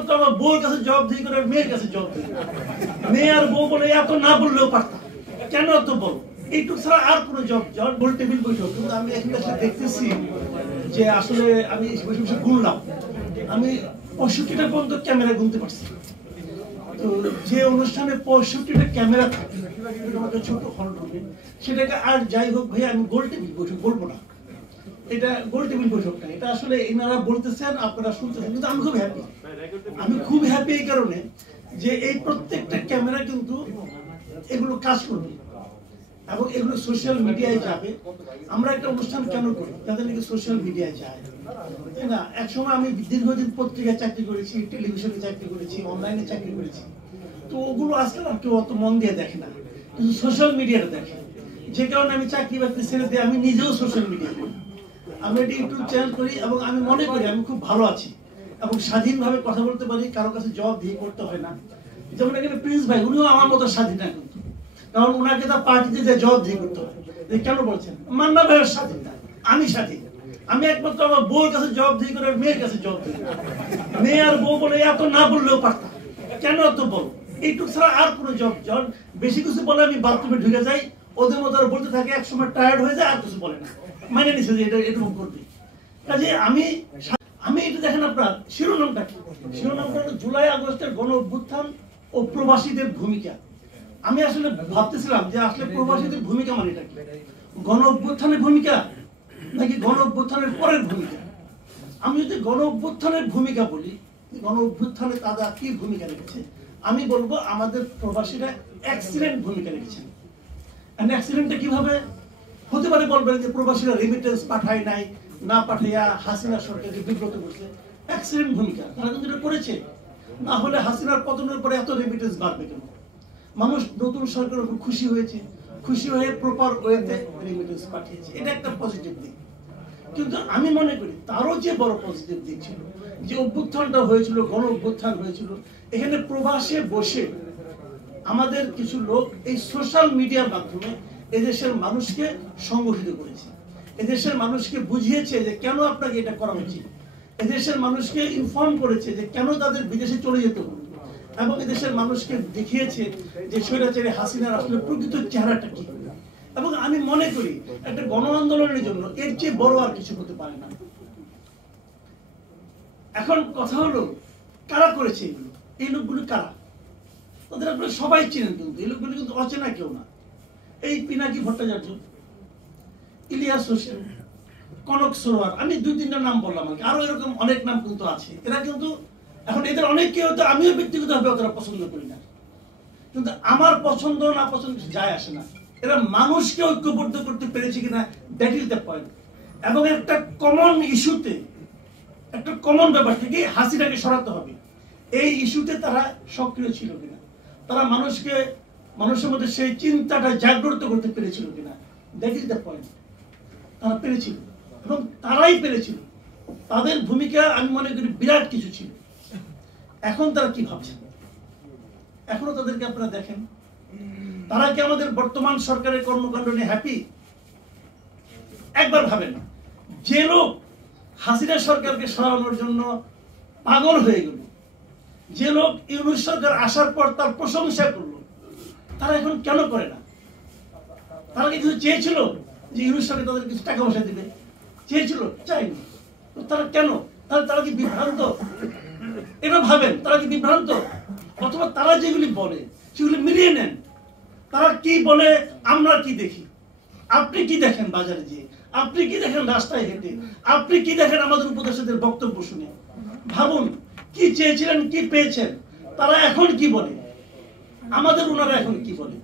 একমাত্র আমার বউর কাছে জবাবদিহি করে, মেয়ের কাছে জবাবদিহি করে। মেয়ে আর বউ বলে এত না বললেও পারতাম, কেন এত বল, এইটুকু ছাড়া আর কোনো জব গোল টেবিল বৈঠক। কিন্তু আমি এখানে দেখতেছি যে আসলে আমি বসে বসে গুনলাম, আমি 65টা পর্যন্ত ক্যামেরা গুনতে পারছি। তো যে অনুষ্ঠানে 65টা ক্যামেরা থাকে আমাকে ছোট হল রুমে, সেটাকে আর যাই হোক ভাই আমি গোল টেবিল বৈঠক বলবো না, এটা গোল টেবিল বৈঠক না, এটা আসলে এনারা বলতেছেন আপনারা শুনতেছেন। কিন্তু আমি খুব হ্যাপি, আমি খুব হ্যাপি এই কারণে যে এই প্রত্যেকটা ক্যামেরা কিন্তু এগুলো কাজ করবে এবং এগুলো সোশ্যাল মিডিয়ায় যাবে। আমরা একটা অনুষ্ঠান কেন করি, যাদের নাকি সোশ্যাল মিডিয়ায় যায়, তাই না? একসময় আমি দীর্ঘদিন পত্রিকায় চাকরি করেছি, টেলিভিশনে চাকরি করেছি, অনলাইনে চাকরি করেছি। তো ওগুলো আজকাল আর কেউ অত মন দিয়ে দেখে না, কিন্তু সোশ্যাল মিডিয়াটা দেখে। যে কারণে আমি চাকরি বাকরি ছেড়ে দিয়ে আমি নিজেও সোশ্যাল মিডিয়া করি, আমি একটা ইউটিউব চ্যানেল করি এবং আমি মনে করি আমি খুব ভালো আছি এবং স্বাধীনভাবে কথা বলতে পারি, কারো কাছে জবাব দিয়ে করতে হয় না। যেমন এখানে প্রিন্স ভাই, উনিও আমার মতো স্বাধীন না, কিন্তু কারণ ওনাকে তার পার্টিতে যে জবাব দিয়ে করতে হয়। কেন বলছেন? মান্না ভাইয়ের স্বাধীন না, আমি স্বাধীন। আমি একমাত্র আমার বউর কাছে জবাবদিহি করে, মেয়ের কাছে জবাবদিহি করে। মেয়ে আর বউ বলে এত না বললেও পারতাম, কেন এত বল, এইটুকু ছাড়া আর কোনো জব বেশি কিছু বলে আমি বাথরুমে ঢুকে যাই, ওদের মতো বলতে থাকে, একসময় টায়ার্ড হয়ে যায় আর কিছু বলে না, মানে নিছে যে এটা এরকম করবে। কাজে আমি এটা দেখেন আপনার শিরোনামটা কি, শিরোনামটা হলো জুলাই আগস্টের গণ অভ্যুত্থান ও প্রবাসীদের ভূমিকা। আমি আসলে ভাবতেছিলাম যে আসলে প্রবাসীদের ভূমিকা মানে এটা কি, গণ অভ্যুত্থানের ভূমিকা নাকি গণ অভ্যুত্থানের পরের ভূমিকা? আমি যদি গণ অভ্যুত্থানের ভূমিকা বলি, গণ অভ্যুত্থানে তারা কি ভূমিকা রেখেছে, আমি বলবো আমাদের প্রবাসীরা এক্সিলেন্ট ভূমিকা রেখেছেন। এক্সিলেন্টটা কিভাবে হতে পারে বলবেন যে প্রবাসীরা রেমিটেন্স পাঠায় নাই, না পাঠাইয়া হাসিনা সরকারকে বিব্রত করছে। এক্সিলেন্ট ভূমিকা, তারা কিন্তু এটা করেছে, না হলে হাসিনার পতনের পরে এত রেমিটেন্স বাড়বে কেন? মানুষ নতুন সরকারের উপর খুশি হয়েছে, খুশি হয়ে প্রপার ওয়েতে রেমিটেন্স পাঠিয়েছে, এটা একটা পজিটিভ দিক। কিন্তু আমি মনে করি তারও যে বড় পজিটিভ দিক ছিল, যে অভ্যুত্থানটা হয়েছিল, গণ অভ্যুত্থান হয়েছিল, এখানে প্রবাসে বসে আমাদের কিছু লোক এই সোশ্যাল মিডিয়ার মাধ্যমে এদেশের মানুষকে সংগঠিত করেছে, এদেশের মানুষকে বুঝিয়েছে যে কেন আপনাকে এটা করা উচিত, এদেশের মানুষকে ইনফর্ম করেছে যে কেন তাদের বিদেশে চলে যেতে হবে, এবং এদেশের মানুষকে দেখিয়েছে যে স্বৈরাচারী হাসিনার আসলে প্রকৃত চেহারাটা কি। এবং আমি মনে করি একটা গণ আন্দোলনের জন্য এর চেয়ে বড় আর কিছু হতে পারে না। এখন কথা হলো কারা করেছে এগুলো, এই লোকগুলো কারা, তাদের আপনারা সবাই চিনেন, কিন্তু এই লোকগুলো কিন্তু অচেনা কেউ না। এই পিনাকি ভট্টাচার্য, ইলিয়াস হোসেন, কনক সরোয়ার, আমি 2-3টা নাম বললাম, আরো এরকম অনেক নাম কিন্তু আছে। এরা কিন্তু এখন এদের অনেককে হয়তো আমিও ব্যক্তিগতভাবে অতটা পছন্দ করি না, কিন্তু আমার পছন্দ না পছন্দ যায় আসে না। এরা মানুষকে ঐক্যবদ্ধ করতে পেরেছে কিনা, দ্যাট ইজ দ্য পয়েন্ট। এবং একটা কমন ইস্যুতে, একটা কমন ব্যাপার থেকে হাসিনাকে সরাতে হবে, এই ইস্যুতে তারা সক্রিয় ছিল কিনা, তারা মানুষের মধ্যে সেই চিন্তাটা জাগ্রত করতে পেরেছিল কিনা, দ্যাট ইজ দ্য পয়েন্ট। তারা পেরেছিল এবং তারাই পেরেছিল, তাদের ভূমিকা আমি মনে করি বিরাট কিছু ছিল। এখন তারা কি ভাবছেন, এখনো তাদেরকে আপনারা দেখেন, তারা কি আমাদের বর্তমান সরকারের কর্মকাণ্ড নিয়ে হ্যাপি? একবার ভাবেন না। যে লোক হাসিনা সরকারকে সরানোর জন্য পাগল হয়ে গেল, যে লোক ইউনূস সরকার আসার পর তার প্রশংসা করলো, তারা এখন কেন করে না? তারা কি কিছু চেয়েছিল যে ইউনূস সরকার তাদের কিছু টাকা পয়সা দিবে? চেয়েছিল? চাইনি। তারা কেন? তারা কি বিভ্রান্ত? এটা ভাবেন, তারা কি বিভ্রান্ত? অথবা তারা যেগুলি বলে সেগুলি মিলিয়ে নেন। তারা কি বলে, আমরা কি দেখি, আপনি কি দেখেন বাজারে গিয়ে, আপনি কি দেখেন রাস্তায় হেঁটে, আপনি কি দেখেন আমাদের উপদেষ্টাদের বক্তব্য শুনে। ভাবুন কি চেয়েছিলেন, কি পেয়েছেন, তারা এখন কি বলে, আমাদের ওনারা এখন কি বলে।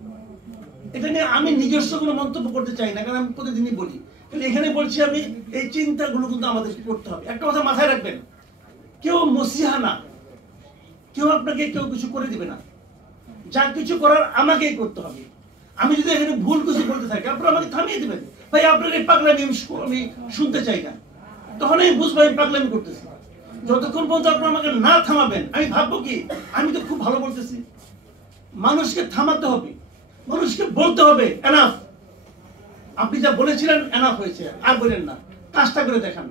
এটা নিয়ে আমি নিজস্ব কোনো মন্তব্য করতে চাই না, কারণ আমি প্রতিদিনই বলি, কিন্তু এখানে বলছি আমি এই চিন্তাগুলো কিন্তু আমাদেরকে করতে হবে। একটা কথা মাথায় রাখবেন, কেউ মসিহা না, কেউ আপনাকে কেউ কিছু করে দিবে না, যা কিছু করার আমাকেই করতে হবে। আমি যদি এখানে ভুল কিছু করতে থাকি, আপনারা আমাকে থামিয়ে দেবেন, ভাই আপনার এই পাগলামি আমি শুনতে চাই না, তখন আমি বুঝবো আমি পাগলামি করতেছি। যতক্ষণ পর্যন্ত আপনারা আমাকে না থামাবেন, আমি ভাববো কি আমি তো খুব ভালো বলতেছি। মানুষকে থামাতে হবে, মানুষকে বলতে হবে এনাফ, আপনি যা বলেছিলেন এনাফ হয়েছে, আর বলেন না, কাজটা করে দেখান।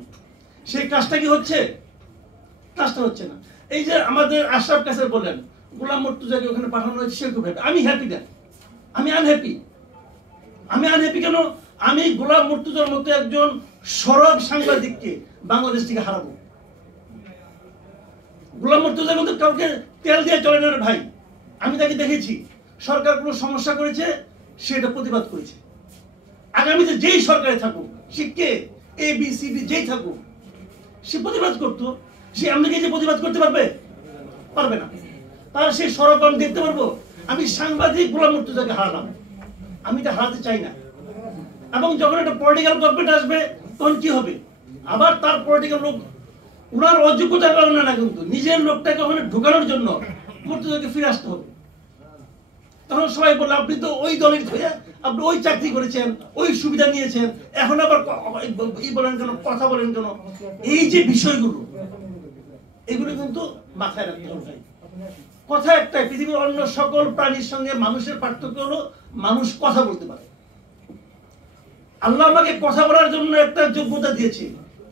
সেই কাজটা কি হচ্ছে? কাজটা হচ্ছে না। এই যে আমাদের আশরাফ কাছে বলেন গোলাম মুর্তজাকে ওখানে পাঠানো হয়েছে, সে খুব হ্যাপি। আমি হ্যাপি না, আমি আনহ্যাপি। আমি আনহ্যাপি কেন? আমি গোলাম মুর্তজার মতো একজন সরব সাংবাদিককে বাংলাদেশ থেকে হারাবো। গোলাম মুর্তজার মতো কাউকে তেল দিয়ে চলে না রে ভাই। আমি তাকে দেখেছি, সরকার কোনো সমস্যা করেছে, সেটা প্রতিবাদ করেছে। আগামীতে যেই সরকারে থাকুক, সে কে ABCD যেই থাকুক, সে প্রতিবাদ করতো। সে আমাকে যে প্রতিবাদ করতে পারবে? পারবে না। তার সেই সরব আমি দেখতে পারবো? আমি সাংবাদিক গোলাম মুর্তজাকে হারালাম, আমি এটা হারাতে চাই না। এবং যখন একটা পলিটিক্যাল গভর্নমেন্ট আসবে, তখন কি হবে? আবার তার পলিটিক্যাল লোক, ওনার অযোগ্যতার কারণে না, কিন্তু নিজের লোকটাকে ওখানে ঢুকানোর জন্য মুর্তজাকে ফিরে আসতে হবে। তখন সবাই বললো আপনি তো ওই দলের হয়ে আপনি ওই চাকরি করেছেন, ওই সুবিধা নিয়েছেন, এখন আবার বলেন কেন, কথা বলেন কেন? এই যে বিষয়গুলো, এগুলো কিন্তু মাথায় রাখতে হবে। কথা একটাই, পৃথিবীর অন্য সকল প্রাণীর সঙ্গে মানুষের পার্থক্য হলো মানুষ কথা বলতে পারে। আল্লাহ আমাকে কথা বলার জন্য একটা যোগ্যতা দিয়েছে,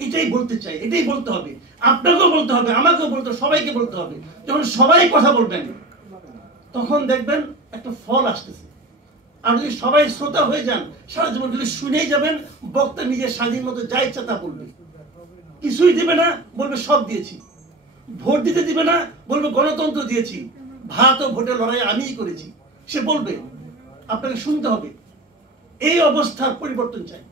এটাই বলতে চাই, এটাই বলতে হবে। আপনাকেও বলতে হবে, আমাকেও বলতে হবে, সবাইকে বলতে হবে। যখন সবাই কথা বলবেন, তখন দেখবেন একটা ফল আসতেছে। আর যদি সবাই শ্রোতা হয়ে যান, সারা জীবন যদি শুনেই যাবেন, বক্তা নিজের স্বাধীন মতো যা ইচ্ছা তা বলবে, কিছুই দিবে না, বলবে সব দিয়েছি। ভোট দিতে দিবে না, বলবে গণতন্ত্র দিয়েছি, ভাত ও ভোটের লড়াই আমিই করেছি। সে বলবে, আপনাকে শুনতে হবে। এই অবস্থার পরিবর্তন চাই।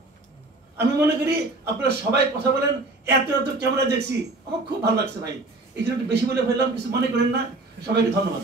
আমি মনে করি আপনারা সবাই কথা বলেন, এত এত ক্যামেরা দেখছি, আমার খুব ভালো লাগছে ভাই। এই জন্য একটু বেশি বলে ফেললাম, কিছু মনে করেন না। সবাইকে ধন্যবাদ।